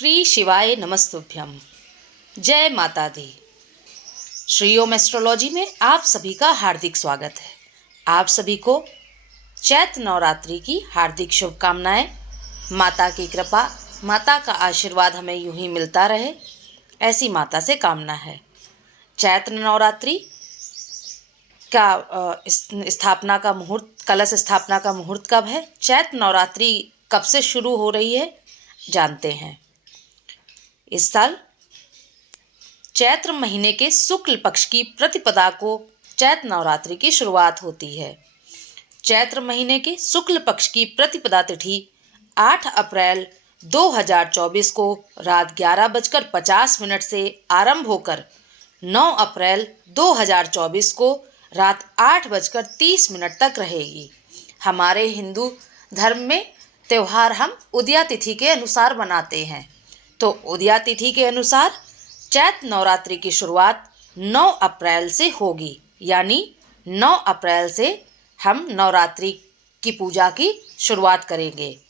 श्री शिवाय नमस्तुभ्यम। जय माता दी। श्री ओम एस्ट्रोलॉजी में आप सभी का हार्दिक स्वागत है। आप सभी को चैत्र नवरात्रि की हार्दिक शुभकामनाएं। माता की कृपा, माता का आशीर्वाद हमें यूं ही मिलता रहे, ऐसी माता से कामना है। चैत्र नवरात्रि का स्थापना का मुहूर्त, कलश स्थापना का मुहूर्त कब है? चैत्र नवरात्रि कब से शुरू हो रही है जानते हैं। इस साल चैत्र महीने के शुक्ल पक्ष की प्रतिपदा को चैत्र नवरात्रि की शुरुआत होती है। चैत्र महीने के शुक्ल पक्ष की प्रतिपदा तिथि 8 अप्रैल 2024 को रात 11:50 से आरंभ होकर 9 अप्रैल 2024 को रात 8:30 तक रहेगी। हमारे हिंदू धर्म में त्यौहार हम उदया तिथि के अनुसार मनाते हैं, तो उदया तिथि के अनुसार चैत्र नवरात्रि की शुरुआत 9 अप्रैल से होगी, यानी 9 अप्रैल से हम नवरात्रि की पूजा की शुरुआत करेंगे।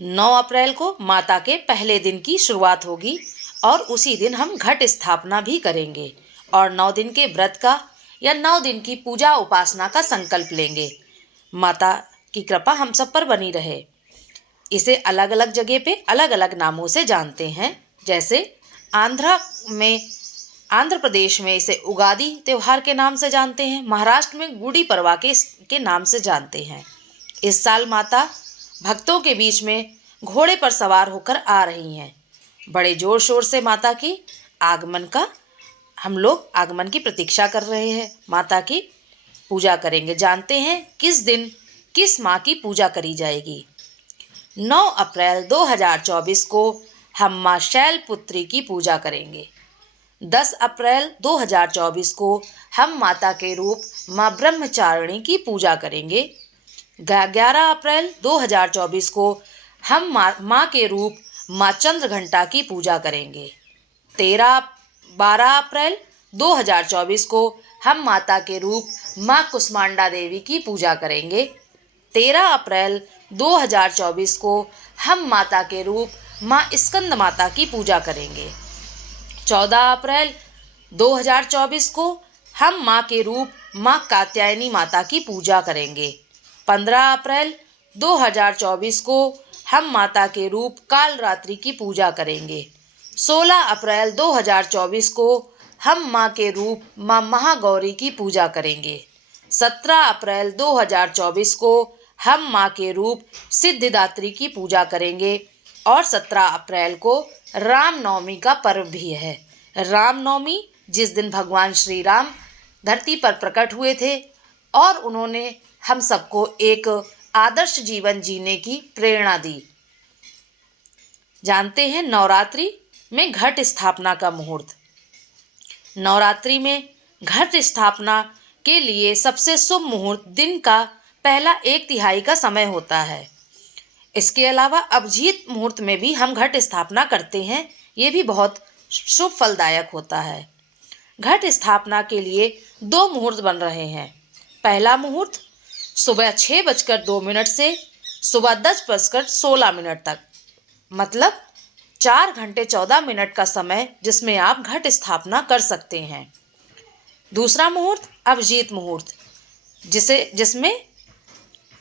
9 अप्रैल को माता के पहले दिन की शुरुआत होगी और उसी दिन हम घट स्थापना भी करेंगे और 9 दिन के व्रत का या 9 दिन की पूजा उपासना का संकल्प लेंगे। माता की कृपा हम सब पर बनी रहे। इसे अलग अलग जगह पे अलग अलग नामों से जानते हैं। जैसे आंध्र प्रदेश में इसे उगादी त्योहार के नाम से जानते हैं, महाराष्ट्र में गुड़ी पड़वा के नाम से जानते हैं। इस साल माता भक्तों के बीच में घोड़े पर सवार होकर आ रही हैं। बड़े जोर शोर से माता की हम लोग आगमन की प्रतीक्षा कर रहे हैं। माता की पूजा करेंगे। जानते हैं किस दिन किस माँ की पूजा करी जाएगी। 9 अप्रैल 2024 को हम माँ शैलपुत्री की पूजा करेंगे। 10 अप्रैल 2024 को हम माता के रूप माँ ब्रह्मचारिणी की पूजा करेंगे। 11 अप्रैल 2024 को हम माँ के रूप माँ चंद्रघंटा की पूजा करेंगे। 12 अप्रैल 2024 को हम माता के रूप माँ कुष्मांडा देवी की पूजा करेंगे। 13 अप्रैल 2024 को हम माता के रूप माँ स्कंद माता की पूजा करेंगे। 14 अप्रैल 2024 को हम माँ के रूप माँ कात्यायनी माता की पूजा करेंगे। 15 अप्रैल 2024 को हम माता के रूप कालरात्रि की पूजा करेंगे। 16 अप्रैल 2024 को हम माँ के रूप माँ महागौरी की पूजा करेंगे। 17 अप्रैल 2024 को हम माँ के रूप सिद्धिदात्री की पूजा करेंगे और 17 अप्रैल को रामनवमी का पर्व भी है। रामनवमी जिस दिन भगवान श्री राम धरती पर प्रकट हुए थे और उन्होंने हम सबको एक आदर्श जीवन जीने की प्रेरणा दी। जानते हैं नवरात्रि में घट स्थापना का मुहूर्त। नवरात्रि में घट स्थापना के लिए सबसे शुभ मुहूर्त दिन का पहला 1/3 का समय होता है। इसके अलावा अभिजीत मुहूर्त में भी हम घट स्थापना करते हैं। ये भी बहुत शुभ फलदायक होता है। घट स्थापना के लिए 2 मुहूर्त बन रहे हैं। पहला मुहूर्त सुबह 6:02 से सुबह 10:16 तक, मतलब 4 घंटे 14 मिनट का समय जिसमें आप घट स्थापना कर सकते हैं। दूसरा मुहूर्त अभिजीत मुहूर्त जिसमें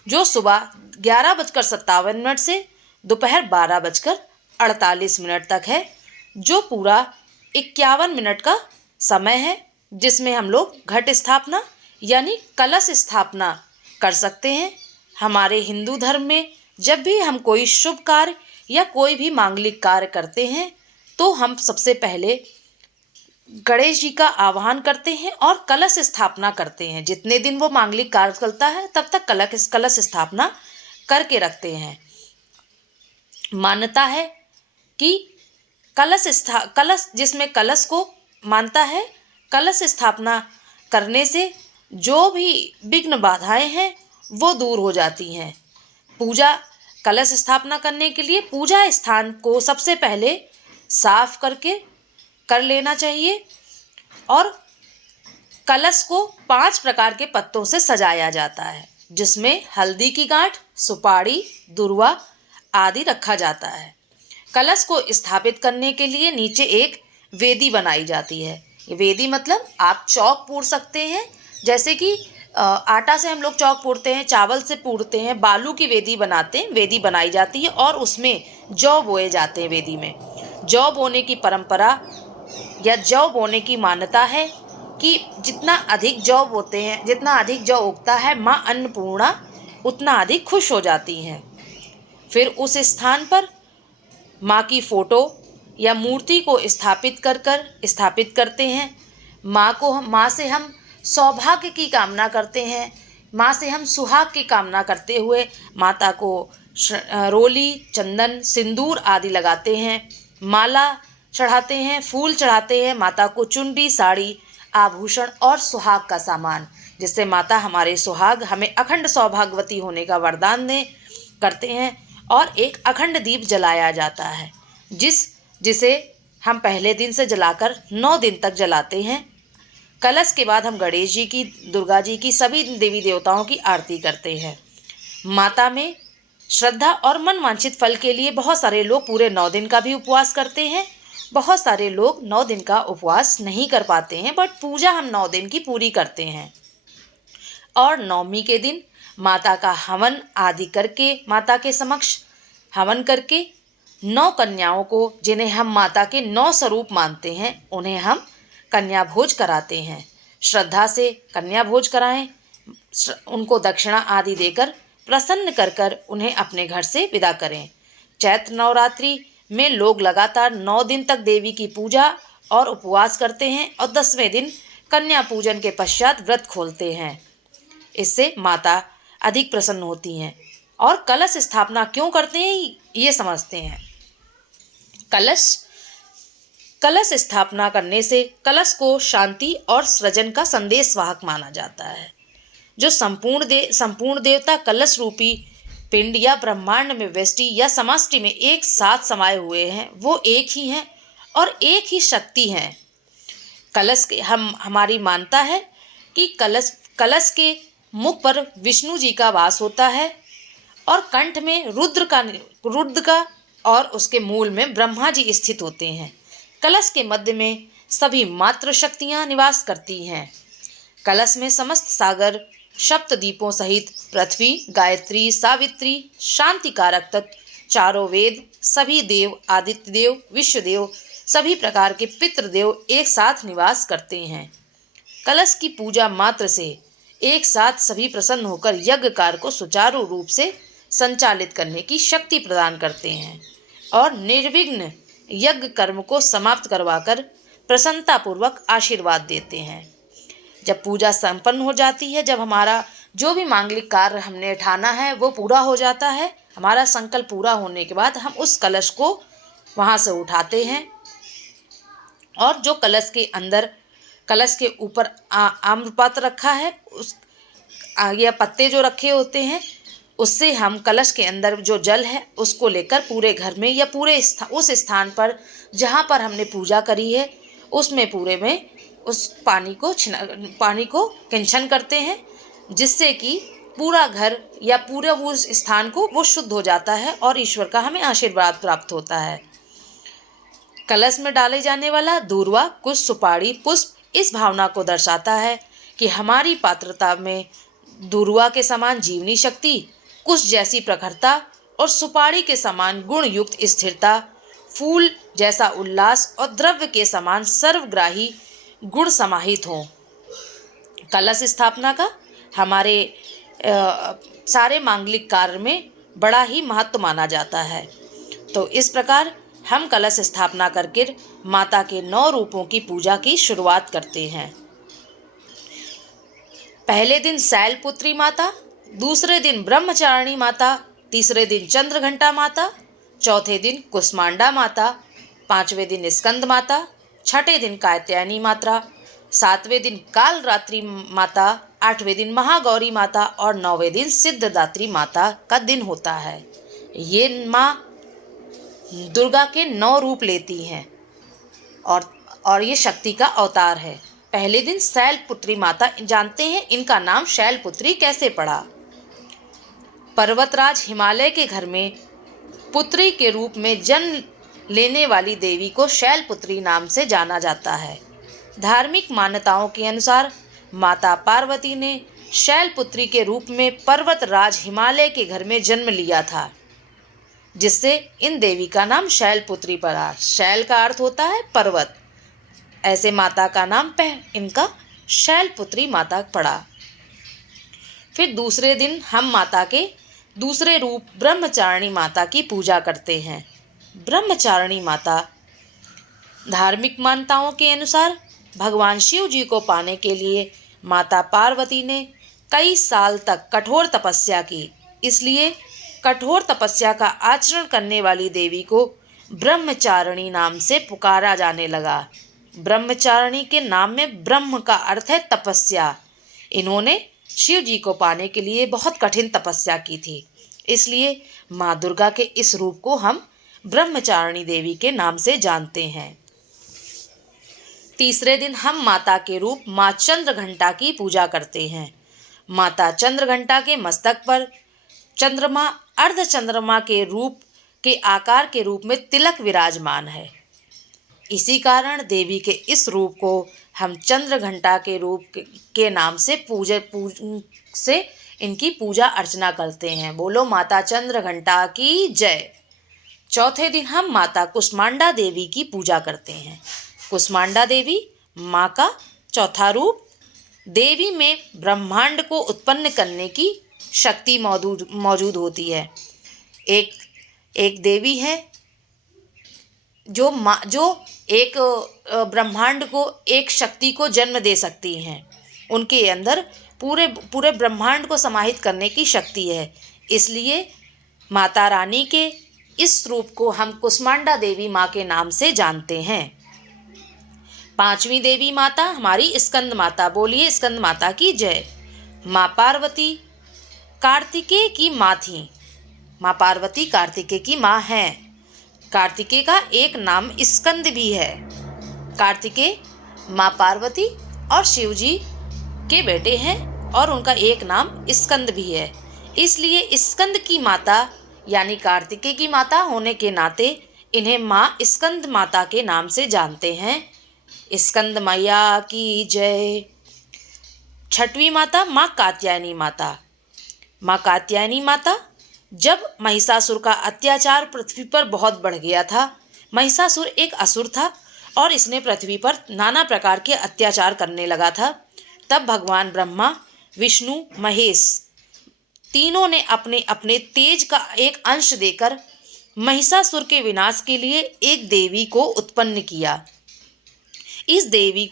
जो सुबह 11:57 से दोपहर 12:48 तक है, जो पूरा 51 मिनट का समय है, जिसमें हम लोग घट स्थापना यानी कलश स्थापना कर सकते हैं। हमारे हिंदू धर्म में जब भी हम कोई शुभ कार्य या कोई भी मांगलिक कार्य करते हैं तो हम सबसे पहले गणेश जी का आह्वान करते हैं और कलश स्थापना करते हैं। जितने दिन वो मांगलिक कार्य चलता है तब तक कलश स्थापना करके रखते हैं। मान्यता है कि कलश जिसमें कलश को मानता है, कलश स्थापना करने से जो भी विघ्न बाधाएं हैं वो दूर हो जाती हैं। कलश स्थापना करने के लिए पूजा स्थान को सबसे पहले साफ कर लेना चाहिए और कलश को 5 प्रकार के पत्तों से सजाया जाता है, जिसमें हल्दी की गांठ, सुपारी, दुर्वा आदि रखा जाता है। कलश को स्थापित करने के लिए नीचे एक वेदी बनाई जाती है। ये वेदी मतलब आप चौक पूर सकते हैं, जैसे कि आटा से हम लोग चौक पूरते हैं, चावल से पूरते हैं, बालू की वेदी बनाते हैं। वेदी बनाई जाती है और उसमें जौ बोए जाते हैं। वेदी में जौ बोने की परंपरा या जौ बोने की मान्यता है कि जितना अधिक जौ बोते हैं, जितना अधिक जौ उगता है, माँ अन्नपूर्णा उतना अधिक खुश हो जाती हैं। फिर उस स्थान पर माँ की फोटो या मूर्ति को स्थापित करते हैं। माँ से हम सौभाग्य की कामना करते हैं। माँ से हम सुहाग की कामना करते हुए माता को रोली, चंदन, सिंदूर आदि लगाते हैं, माला चढ़ाते हैं, फूल चढ़ाते हैं, माता को चुनरी, साड़ी, आभूषण और सुहाग का सामान, जिससे माता हमारे सुहाग, हमें अखंड सौभाग्यवती होने का वरदान दे करते हैं। और एक अखंड दीप जलाया जाता है, जिसे हम पहले दिन से जलाकर 9 दिन तक जलाते हैं। कलश के बाद हम गणेश जी की, दुर्गा जी की, सभी देवी देवताओं की आरती करते हैं। माता में श्रद्धा और मन वांछित फल के लिए बहुत सारे लोग पूरे 9 दिन का भी उपवास करते हैं। बहुत सारे लोग 9 दिन का उपवास नहीं कर पाते हैं, बट पूजा हम 9 दिन की पूरी करते हैं। और नवमी के दिन माता का हवन आदि करके, माता के समक्ष हवन करके 9 कन्याओं को, जिन्हें हम माता के 9 स्वरूप मानते हैं, उन्हें हम कन्या भोज कराते हैं। श्रद्धा से कन्या भोज कराएं, उनको दक्षिणा आदि देकर प्रसन्न कर उन्हें अपने घर से विदा करें। चैत्र नवरात्रि में लोग लगातार 9 दिन तक देवी की पूजा और उपवास करते हैं और 10वें दिन कन्या पूजन के पश्चात व्रत खोलते हैं। इससे माता अधिक प्रसन्न होती हैं। और कलश स्थापना क्यों करते हैं, ये समझते हैं। कलश स्थापना करने से कलश को शांति और सृजन का संदेश वाहक माना जाता है। जो संपूर्ण देवता कलश रूपी पिंड या ब्रह्मांड में व्यष्टि या समष्टि में एक साथ समाये हुए हैं, वो एक ही हैं और एक ही शक्ति हैं। कलश के हमारी मानता है कि कलश के मुख पर विष्णु जी का वास होता है और कंठ में रुद्र का और उसके मूल में ब्रह्मा जी स्थित होते हैं। कलश के मध्य में सभी मातृ शक्तियाँ निवास करती हैं। कलश में समस्त सागर, सप्तद्वीपों सहित पृथ्वी, गायत्री, सावित्री, शांतिकारक तत्व, चारों वेद, सभी देव, आदित्य देव, विश्वदेव, सभी प्रकार के पितृदेव एक साथ निवास करते हैं। कलश की पूजा मात्र से एक साथ सभी प्रसन्न होकर यज्ञ कार्य को सुचारू रूप से संचालित करने की शक्ति प्रदान करते हैं और निर्विघ्न यज्ञ कर्म को समाप्त करवाकर प्रसन्नतापूर्वक आशीर्वाद देते हैं। जब पूजा संपन्न हो जाती है, जब हमारा जो भी मांगलिक कार्य हमने ठाना है वो पूरा हो जाता है, हमारा संकल्प पूरा होने के बाद हम उस कलश को वहाँ से उठाते हैं और जो कलश के ऊपर आम्रपात्र रखा है, उस या पत्ते जो रखे होते हैं, उससे हम कलश के अंदर जो जल है उसको लेकर पूरे घर में या पूरे उस स्थान पर जहाँ पर हमने पूजा करी है उसमें पूरे में उस पानी को किंचन करते हैं, जिससे कि पूरा घर या पूरे उस स्थान को वो शुद्ध हो जाता है और ईश्वर का हमें आशीर्वाद प्राप्त होता है। कलश में डाले जाने वाला दूर्वा, कुश, सुपारी, पुष्प इस भावना को दर्शाता है कि हमारी पात्रता में दूर्वा के समान जीवनी शक्ति, कुश जैसी प्रखरता और सुपारी के समान गुण युक्त स्थिरता, फूल जैसा उल्लास और द्रव्य के समान सर्वग्राही गुण समाहित हों। कलश स्थापना का हमारे सारे मांगलिक कार्य में बड़ा ही महत्व माना जाता है। तो इस प्रकार हम कलश स्थापना करके माता के 9 रूपों की पूजा की शुरुआत करते हैं। पहले दिन शैलपुत्री माता, दूसरे दिन ब्रह्मचारिणी माता, तीसरे दिन चंद्रघंटा माता, चौथे दिन कुष्मांडा माता, 5वें दिन स्कंद माता, 6ठे दिन कात्यायनी माता, 7वें दिन कालरात्रि माता, 8वें दिन महागौरी माता और 9वें दिन सिद्धदात्री माता का दिन होता है। ये माँ दुर्गा के 9 रूप लेती हैं और ये शक्ति का अवतार है। पहले दिन शैलपुत्री माता, जानते हैं इनका नाम शैलपुत्री कैसे पड़ा। पर्वतराज हिमालय के घर में पुत्री के रूप में जन्म लेने वाली देवी को शैलपुत्री नाम से जाना जाता है। धार्मिक मान्यताओं के अनुसार माता पार्वती ने शैलपुत्री के रूप में पर्वत राज हिमालय के घर में जन्म लिया था, जिससे इन देवी का नाम शैलपुत्री पड़ा। शैल का अर्थ होता है पर्वत, ऐसे माता का नाम इनका शैलपुत्री माता पड़ा। फिर दूसरे दिन हम माता के दूसरे रूप ब्रह्मचारिणी माता की पूजा करते हैं। ब्रह्मचारिणी माता धार्मिक मान्यताओं के अनुसार भगवान शिव जी को पाने के लिए माता पार्वती ने कई साल तक कठोर तपस्या की, इसलिए कठोर तपस्या का आचरण करने वाली देवी को ब्रह्मचारिणी नाम से पुकारा जाने लगा। ब्रह्मचारिणी के नाम में ब्रह्म का अर्थ है तपस्या। इन्होंने शिव जी को पाने के लिए बहुत कठिन तपस्या की थी, इसलिए माँ दुर्गा के इस रूप को हम ब्रह्मचारिणी देवी के नाम से जानते हैं। तीसरे दिन हम माता के रूप माँ चंद्रघंटा की पूजा करते हैं। माता चंद्रघंटा के मस्तक पर चंद्रमा अर्ध चंद्रमा के आकार के रूप में तिलक विराजमान है। इसी कारण देवी के इस रूप को हम चंद्रघंटा के रूप के नाम से इनकी पूजा अर्चना करते हैं। बोलो माता चंद्रघंटा की जय। चौथे दिन हम माता कुष्मांडा देवी की पूजा करते हैं। कुष्मांडा देवी माँ का चौथा रूप। देवी में ब्रह्मांड को उत्पन्न करने की शक्ति मौजूद होती है। एक देवी है जो एक ब्रह्मांड को, एक शक्ति को जन्म दे सकती हैं। उनके अंदर पूरे ब्रह्मांड को समाहित करने की शक्ति है, इसलिए माता रानी के इस रूप को हम कुष्मांडा देवी माँ के नाम से जानते हैं। पांचवी देवी माता हमारी स्कंद माता। बोलिए स्कंद माता की जय। माँ पार्वती कार्तिकेय की माँ थी। माँ पार्वती कार्तिकेय की माँ है। कार्तिकेय का एक नाम स्कंद भी है। कार्तिकेय माँ पार्वती और शिव जी के बेटे हैं और उनका एक नाम स्कंद भी है, इसलिए स्कंद की माता यानी कार्तिकेय की माता होने के नाते इन्हें माँ स्कंद माता के नाम से जानते हैं। स्कंद मैया की जय। छठवीं माता माँ कात्यायनी माता। माँ कात्यायनी माता, जब महिषासुर का अत्याचार पृथ्वी पर बहुत बढ़ गया था, महिषासुर एक असुर था और इसने पृथ्वी पर नाना प्रकार के अत्याचार करने लगा था, तब भगवान ब्रह्मा, विष्णु, महेश तीनों ने अपने अपने तेज का एक अंश देकर महिषासुर के विनाश के लिए एक देवी को उत्पन्न किया। इस देवी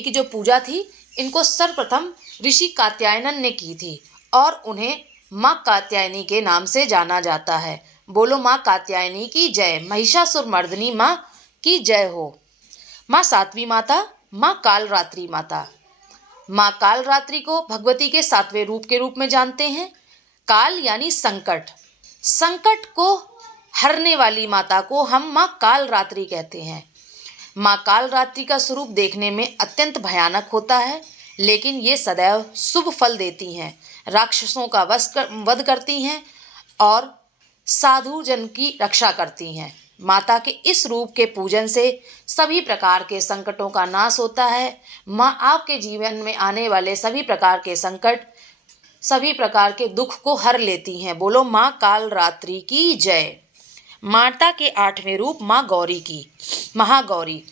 की जो पूजा थी, इनको सर्वप्रथम ऋषि कात्यायन ने की थी और उन्हें माँ कात्यायनी के नाम से जाना जाता है। बोलो माँ कात्यायनी की जय। महिषासुर मर्दिनी माँ की जय हो। माँ सातवीं माता माँ कालरात्रि माता। माँ कालरात्रि को भगवती के सातवें रूप के रूप में जानते हैं। काल यानी संकट, संकट को हरने वाली माता को हम माँ कालरात्रि कहते हैं। माँ कालरात्रि का स्वरूप देखने में अत्यंत भयानक होता है, लेकिन ये सदैव शुभ फल देती हैं, राक्षसों का वध करती हैं और साधु जन की रक्षा करती हैं। माता के इस रूप के पूजन से सभी प्रकार के संकटों का नाश होता है। माँ आपके जीवन में आने वाले सभी प्रकार के संकट, सभी प्रकार के दुख को हर लेती हैं। बोलो माँ कालरात्रि की जय। माता के आठवें रूप माँ गौरी की। महागौरी,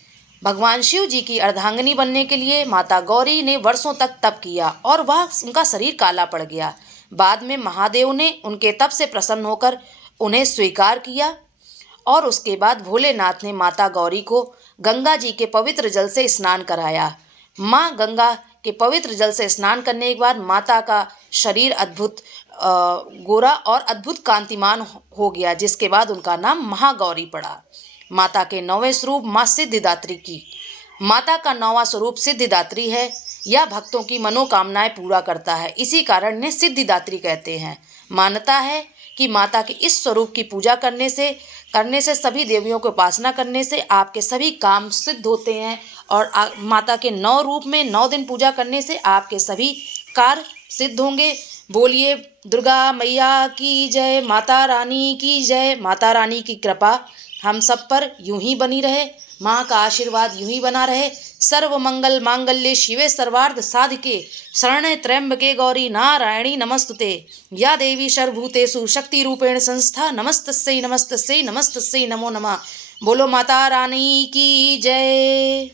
भगवान शिव जी की अर्धांगिनी बनने के लिए माता गौरी ने वर्षों तक तप किया और उनका शरीर काला पड़ गया। बाद में महादेव ने उनके तप से प्रसन्न होकर उन्हें स्वीकार किया और उसके बाद भोलेनाथ ने माता गौरी को गंगा जी के पवित्र जल से स्नान कराया। माँ गंगा के पवित्र जल से स्नान करने के बाद माता का शरीर अद्भुत गोरा और अद्भुत कांतिमान हो गया, जिसके बाद उनका नाम महागौरी पड़ा। माता के नौवें स्वरूप माँ सिद्धिदात्री की। माता का नौवां स्वरूप सिद्धिदात्री है। यह भक्तों की मनोकामनाएं पूरा करता है, इसी कारण इन्हें सिद्धिदात्री कहते हैं। मान्यता है कि माता के इस स्वरूप की पूजा करने से सभी देवियों की उपासना करने से आपके सभी काम सिद्ध होते हैं और माता के 9 रूप में 9 दिन पूजा करने से आपके सभी कार्य सिद्ध होंगे। बोलिए दुर्गा मैया की जय, माता रानी की जय। माता रानी की कृपा हम सब पर यूं ही बनी रहे, माँ का आशीर्वाद यूं ही बना रहे। सर्व मंगल मांगल्ये शिवे सर्वार्थ साधिके, शरण्ये त्र्यंबके गौरी नारायणी नमस्तुते। या देवी सर्वभूतेषु शक्ति रूपेण संस्था, नमस्तस्यै नमस्तस्यै नमस्तस्यै नमो नमः। बोलो माता रानी की जय।